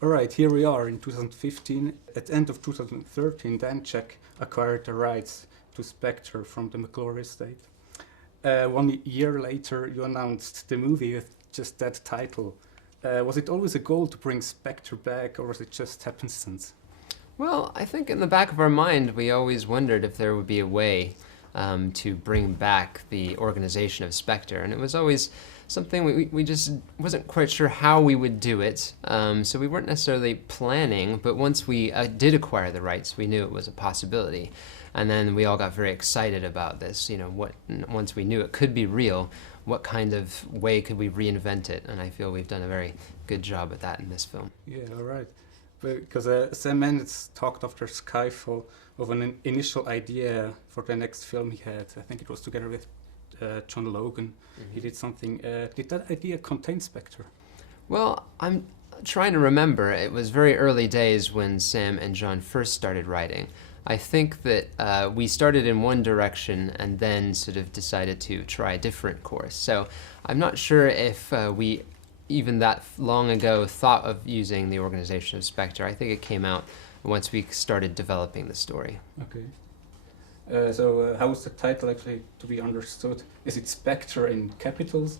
All right, here we are in 2015. At the end of 2013, Dan Jack acquired the rights to Spectre from the McClory estate. 1 year later, you announced the movie with just that title. Was it always a goal to bring Spectre back, or was it just happenstance? Well, I think in the back of our mind, we always wondered if there would be a way to bring back the organization of Spectre, and it was always something we just wasn't quite sure how we would do it, so we weren't necessarily planning, but once we did acquire the rights, we knew it was a possibility. And then we all got very excited about this, once we knew it could be real, what kind of way could we reinvent it? And I feel we've done a very good job at that in this film. Yeah, all right. Because Sam Mendes talked after Skyfall of an initial idea for the next film he had. I think it was together with John Logan. Mm-hmm. He did something. Did that idea contain Spectre? Well, I'm trying to remember. It was very early days when Sam and John first started writing. I think that we started in one direction and then sort of decided to try a different course. So I'm not sure if we, even that long ago, thought of using the organization of Spectre. I think it came out once we started developing the story. Okay. So how is the title actually to be understood? Is it Spectre in capitals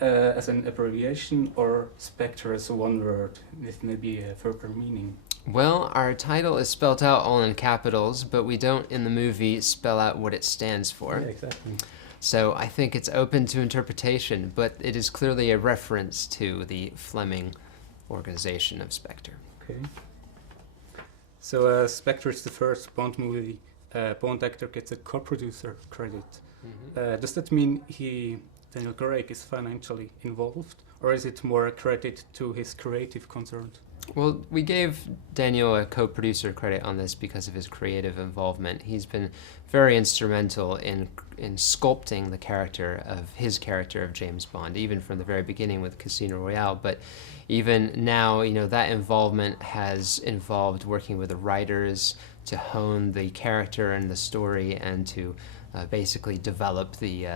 as an abbreviation, or Spectre as one word with maybe a further meaning? Well, our title is spelled out all in capitals, but we don't in the movie spell out what it stands for. Yeah, exactly. So I think it's open to interpretation, but it is clearly a reference to the Fleming organization of Spectre. Okay. So Spectre is the first Bond movie Bond actor gets a co-producer credit. Mm-hmm. Does that mean Daniel Gregg, is financially involved, or is it more a credit to his creative concern? Well, we gave Daniel a co-producer credit on this because of his creative involvement. He's been very instrumental in sculpting his character of James Bond, even from the very beginning with Casino Royale. But even now, that involvement has involved working with the writers to hone the character and the story, and to basically develop the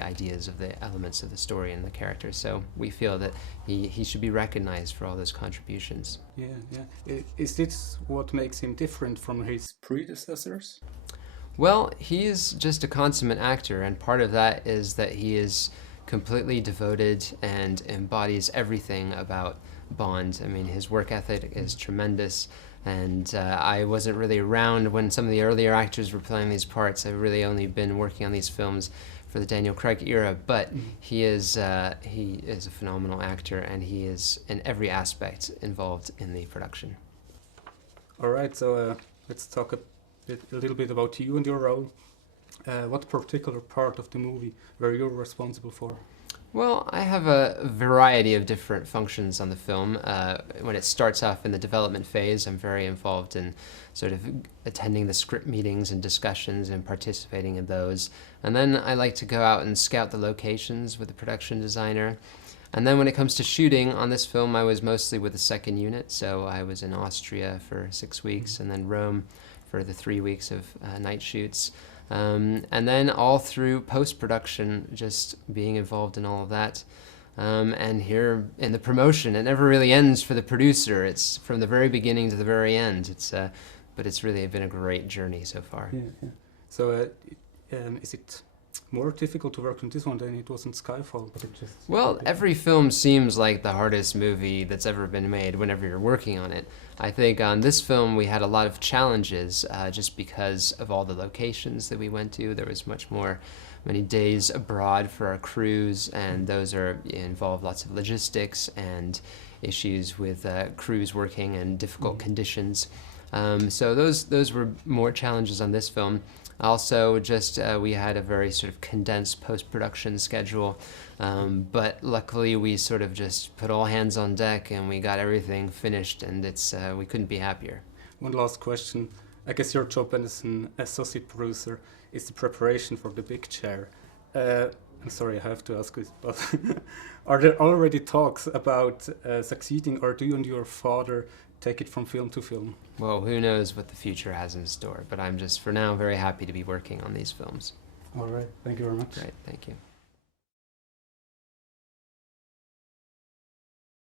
ideas of the elements of the story and the character. So we feel that he should be recognized for all those contributions. Yeah. Is this what makes him different from his predecessors? Well, he is just a consummate actor, and part of that is that he is completely devoted and embodies everything about Bond. I mean, his work ethic is tremendous. And I wasn't really around when some of the earlier actors were playing these parts. I've really only been working on these films for the Daniel Craig era, but he is a phenomenal actor, and he is in every aspect involved in the production. All right, so let's talk a little bit about you and your role. What particular part of the movie were you responsible for? Well, I have a variety of different functions on the film. When it starts off in the development phase, I'm very involved in sort of attending the script meetings and discussions and participating in those. And then I like to go out and scout the locations with the production designer. And then when it comes to shooting on this film, I was mostly with the second unit. So I was in Austria for 6 weeks, and then Rome for the 3 weeks of night shoots. And then all through post-production, just being involved in all of that. And here in the promotion, it never really ends for the producer. It's from the very beginning to the very end. But it's really been a great journey so far. Yeah. So is it more difficult to work on this one than it was in Skyfall? Well, every film seems like the hardest movie that's ever been made whenever you're working on it. I think on this film we had a lot of challenges just because of all the locations that we went to. There was many days abroad for our crews, and those involve lots of logistics and issues with crews working in difficult conditions. So those were more challenges on this film. Also, we had a very sort of condensed post-production schedule, but luckily we sort of just put all hands on deck and we got everything finished, and we couldn't be happier. One last question. I guess your job as an associate producer is the preparation for the big chair. I'm sorry, I have to ask this, but are there already talks about succeeding, or do you and your father take it from film to film? Well, who knows what the future has in store, but I'm just, for now, very happy to be working on these films. All right, thank you very much. Great, thank you.